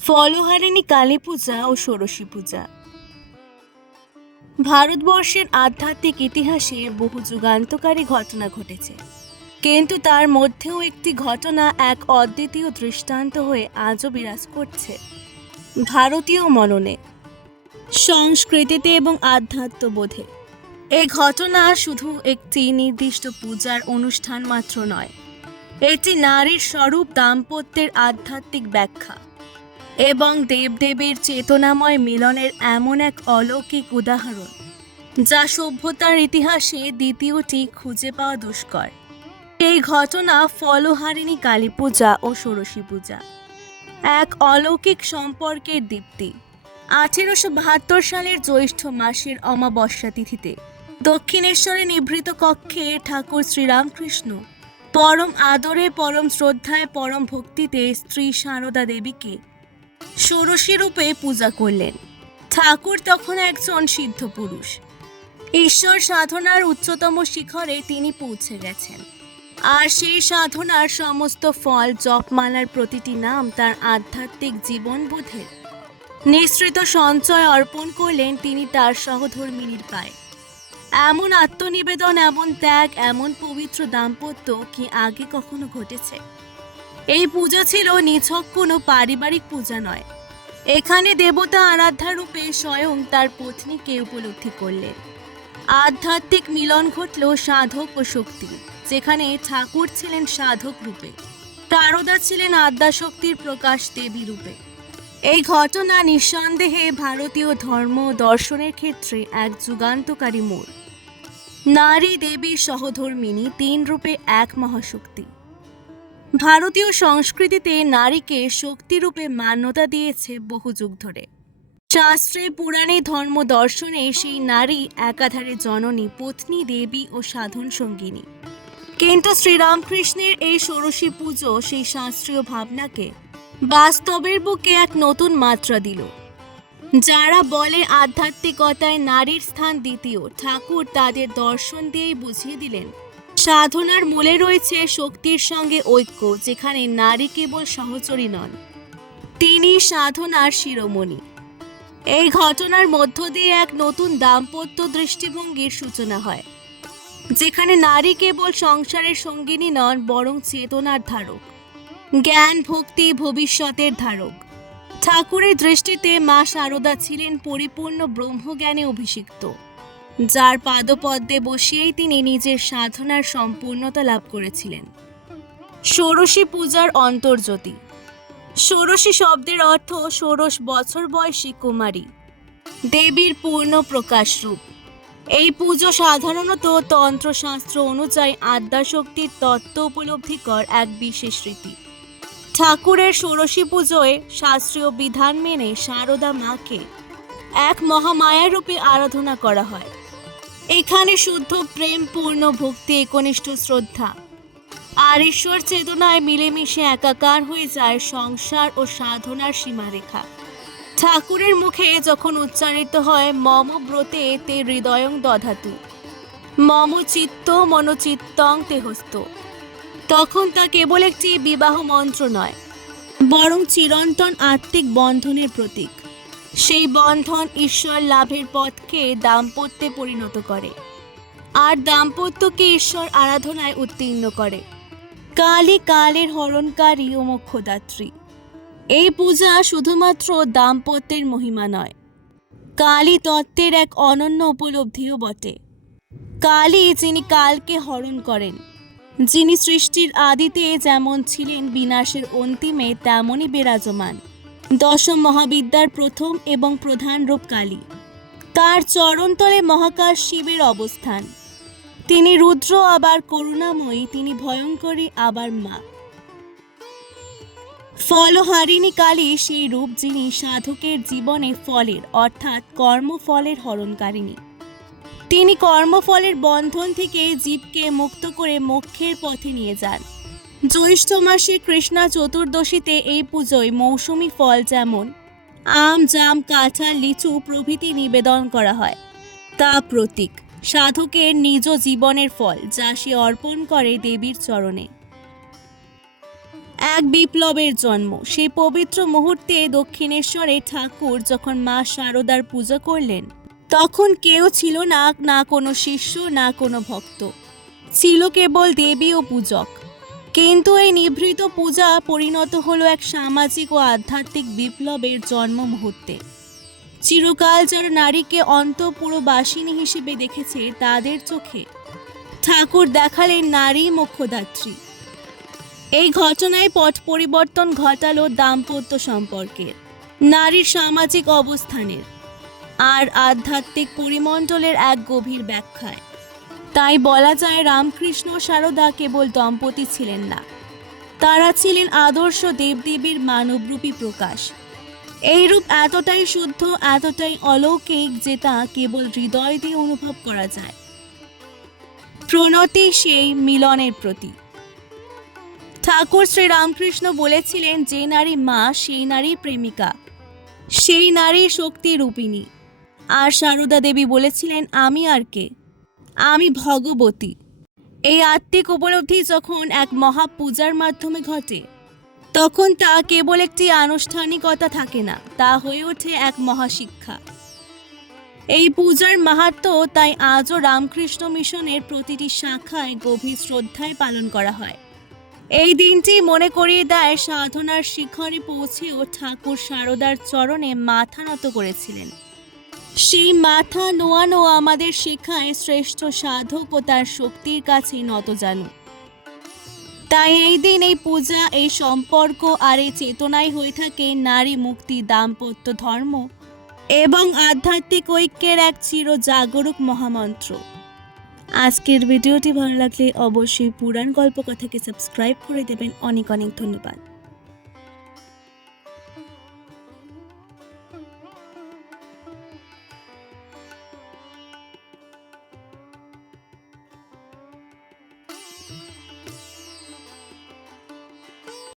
ফলহারিণী কালী পূজা ও ষোড়শী পূজা। ভারতবর্ষের আধ্যাত্মিক ইতিহাসে বহু যুগান্তকারী ঘটনা ঘটেছে। কিন্তু তার মধ্যেও একটি ঘটনা এক অদ্বিতীয় দৃষ্টান্ত হয়ে আজও বিরাজ করছে। ভারতীয় মননে, সংস্কৃতিতে এবং আধ্যাত্মবোধে, এই ঘটনা শুধু একটি নির্দিষ্ট পূজার অনুষ্ঠান মাত্র নয়, এটি নারীর স্বরূপ দাম্পত্যের আধ্যাত্মিক ব্যাখ্যা। এবং দেবদেবীর চেতনাময় মিলনের এমন এক অলৌকিক উদাহরণ, যা সভ্যতার ইতিহাসে দ্বিতীয়টি খুঁজে পাওয়া দুষ্কর। এই ঘটনা ফলহারিণী কালী পূজা ও ষোড়শী পূজা, এক অলৌকিক সম্পর্কের দীপ্তি। আঠেরোশো বাহাত্তর সালের জ্যৈষ্ঠ মাসের অমাবস্যা তিথিতে দক্ষিণেশ্বরে নিভৃত কক্ষে ঠাকুর শ্রীরামকৃষ্ণ পরম আদরে, পরম শ্রদ্ধায়, পরম ভক্তিতে স্ত্রী সারদা দেবীকে ষোড়শী রূপে পূজা করলেন। ঠাকুর তখন একজন সিদ্ধ পুরুষ। ঈশ্বর সাধনার উচ্চতম শিখরে তিনি পৌঁছে গেছেন। আর সেই সাধনার সমস্ত ফল, জপমালার প্রতিটি নাম তার আধ্যাত্মিক জীবনবোধের নিঃসৃত সঞ্চয় অর্পণ করলেন তিনি তার সহধর্মিনীর পায়ে। এমন আত্মনিবেদন, এমন ত্যাগ, এমন পবিত্র দাম্পত্য কি আগে কখনো ঘটেছে? এই পূজা ছিল নিছক কোনো পারিবারিক পূজা নয়। এখানে দেবতা আরাধ্যা রূপে স্বয়ং তার পত্নীকে উপলব্ধি করলেন। আধ্যাত্মিক মিলন ঘটল সাধক ও শক্তি, যেখানে ঠাকুর ছিলেন সাধক রূপে, তারদা ছিলেন আদ্যাশক্তির প্রকাশ দেবী রূপে। এই ঘটনা নিঃসন্দেহে ভারতীয় ধর্ম দর্শনের ক্ষেত্রে এক যুগান্তকারী মোড়। নারী দেবী সহধর্মিনী তিন রূপে এক মহাশক্তি। ভারতীয় সংস্কৃতিতে নারীকে শক্তিরূপে মান্যতা দিয়েছে বহু যুগ ধরে। শাস্ত্রে পুরাণে ধর্ম দর্শনে সেই নারী একাধারে জননী, পত্নী, দেবী ও সাধন সঙ্গিনী। কিন্তু শ্রীরামকৃষ্ণের এই ষোড়শী পুজো সেই শাস্ত্রীয় ভাবনাকে বাস্তবের বুকে এক নতুন মাত্রা দিল। যারা বলে আধ্যাত্মিকতায় নারীর স্থান দ্বিতীয়, ঠাকুর তাদের দর্শন দিয়েই বুঝিয়ে দিলেন সাধনার মূলে রয়েছে শক্তির সঙ্গে ঐক্য, যেখানে নারী কেবল সহচরী নন। তিনি সাধনার শিরোমণি। এই ঘটনার মধ্য দিয়ে এক নতুন দাম্পত্য দৃষ্টিভঙ্গির সূচনা হয়, যেখানে নারী কেবল সংসারের সঙ্গিনী নন, বরং চেতনার ধারক, জ্ঞান, ভক্তি, ভবিষ্যতের ধারক। ঠাকুরের দৃষ্টিতে মা শারদা ছিলেন পরিপূর্ণ ব্রহ্মজ্ঞানে অভিষিক্ত। যার পাদপদ্মে বসিয়েই তিনি নিজের সাধনার সম্পূর্ণতা লাভ করেছিলেন। ষোড়শী পূজার অন্তর্জ্যোতি। ষোড়শী শব্দের অর্থ ষোড়শ বছর বয়সী কুমারী। দেবীর পূর্ণ প্রকাশ রূপ। এই পুজো সাধারণত তন্ত্রশাস্ত্র অনুযায়ী আদ্যাশক্তির তত্ত্ব উপলব্ধিকর এক বিশেষ রীতি। ঠাকুরের ষোড়শী পুজোয় শাস্ত্রীয় বিধান মেনে শারদা মাকে এক মহামায়ার রূপে আরাধনা করা হয়। এখানে শুদ্ধ প্রেম পূর্ণ ভক্তি, একনিষ্ঠ, শ্রদ্ধা। আর ঈশ্বর চেতনায় মিলেমিশে একাকার হয়ে যায় সংসার ও সাধনার সীমারেখা। ঠাকুরের মুখে যখন উচ্চারিত হয়, মম ব্রতে তে হৃদয়ং দধাতু। মম চিত্ত মনোচিত্তং তেহস্ত তখন তা কেবল একটি বিবাহ মন্ত্র নয়, বরং চিরন্তন আত্মিক বন্ধনের প্রতীক। সেই বন্ধন ঈশ্বর লাভের পথকে দাম্পত্যে পরিণত করে। আর দাম্পত্যকে ঈশ্বর আরাধনায় উত্তীর্ণ করে। কালী কালের হরণকারী ও মোক্ষদাত্রী। এই পূজা শুধুমাত্র দাম্পত্যের মহিমা নয়। কালী তত্ত্বের এক অনন্য উপলব্ধিও বটে। কালী যিনি কালকে হরণ করেন, যিনি সৃষ্টির আদিতে যেমন ছিলেন বিনাশের অন্তিমে, তেমনই বিরাজমান। দশম মহাবিদ্যার প্রথম এবং প্রধান রূপ কালী তার চরণতলে মহাকাশ শিবের অবস্থান। তিনি রুদ্র, আবার করুণাময়ী, তিনি ভয়ঙ্করী, আবার মা। ফলহারিণী কালী সেই রূপ যিনি সাধকের জীবনে ফলের, অর্থাৎ কর্মফলের হরণকারিণী। তিনি কর্মফলের বন্ধন থেকে জীবকে মুক্ত করে মোক্ষের পথে নিয়ে যান। জ্যৈষ্ঠ মাসে কৃষ্ণা চতুর্দশীতে এই পুজোয় মৌসুমি ফল যেমন আম, জাম, কাঁঠাল, লিচু প্রভৃতি নিবেদন করা হয়। তা প্রতীক, সাধকের নিজ জীবনের ফল যা সে অর্পণ করে দেবীর চরণে। এক বিপ্লবের জন্ম সেই পবিত্র মুহূর্তে দক্ষিণেশ্বরে ঠাকুর যখন মা শারদার পূজা করলেন, তখন কেউ ছিল না না কোনো শিষ্য, না কোনো ভক্ত। ছিল কেবল দেবী ও পূজক। কিন্তু এই নিভৃত পূজা পরিণত হলো এক সামাজিক ও আধ্যাত্মিক বিপ্লবের জন্ম মুহূর্তে। চিরকাল যারা নারীকে অন্তপুরবাসিনী হিসেবে দেখেছে তাদের চোখে। ঠাকুর দেখালেন নারী মোক্ষদাত্রী। এই ঘটনায় পট পরিবর্তন ঘটালো দাম্পত্য সম্পর্কের নারীর সামাজিক অবস্থানের, আর আধ্যাত্মিক পরিমণ্ডলের এক গভীর ব্যাখ্যায়। তাই বলা যায় রামকৃষ্ণ সারদা কেবল দম্পতি ছিলেন না। তারা ছিলেন আদর্শ দেবদেবীর মানবরূপী প্রকাশ। এই রূপ এতটাই শুদ্ধ, এতটাই অলৌকিক যে তা কেবল হৃদয় দিয়ে অনুভব করা যায়। প্রণতি সেই মিলনের প্রতি ঠাকুর শ্রী রামকৃষ্ণ বলেছিলেন, যে নারী মা, সেই নারী প্রেমিকা, সেই নারী শক্তি রূপিণী। আর সারদা দেবী বলেছিলেন, আমি আর কে? আমি ভগবতী। এই আত্মিক উপলব্ধি যখন এক মহাপূজার মাধ্যমে ঘটে, তখন তা কেবল একটি আনুষ্ঠানিকতা থাকে না, তা হয়ে ওঠে এক মহাশিক্ষা। এই পূজার মাহাত্ম্য তাই আজও রামকৃষ্ণ মিশনের প্রতিটি শাখায় গভীর শ্রদ্ধায় পালন করা হয়। এই দিনটি মনে করিয়ে দেয় সাধনার শিখরে পৌঁছেও ঠাকুর সারদার চরণে মাথা নত করেছিলেন। সেই মাথা নোয়ানো আমাদের শেখায় শ্রেষ্ঠ সাধক ও তার শক্তির কাছে নত জানু। তাই এই দিন এই পূজা, এই সম্পর্ক আর এই চেতনাই হয়ে থাকে নারী মুক্তি, দাম্পত্য ধর্ম এবং আধ্যাত্মিক ঐক্যের এক চির জাগরুক মহামন্ত্র। আজকের ভিডিওটি ভালো লাগলে অবশ্যই পুরাণ গল্পকথাকে সাবস্ক্রাইব করে দেবেন। অনেক অনেক ধন্যবাদ।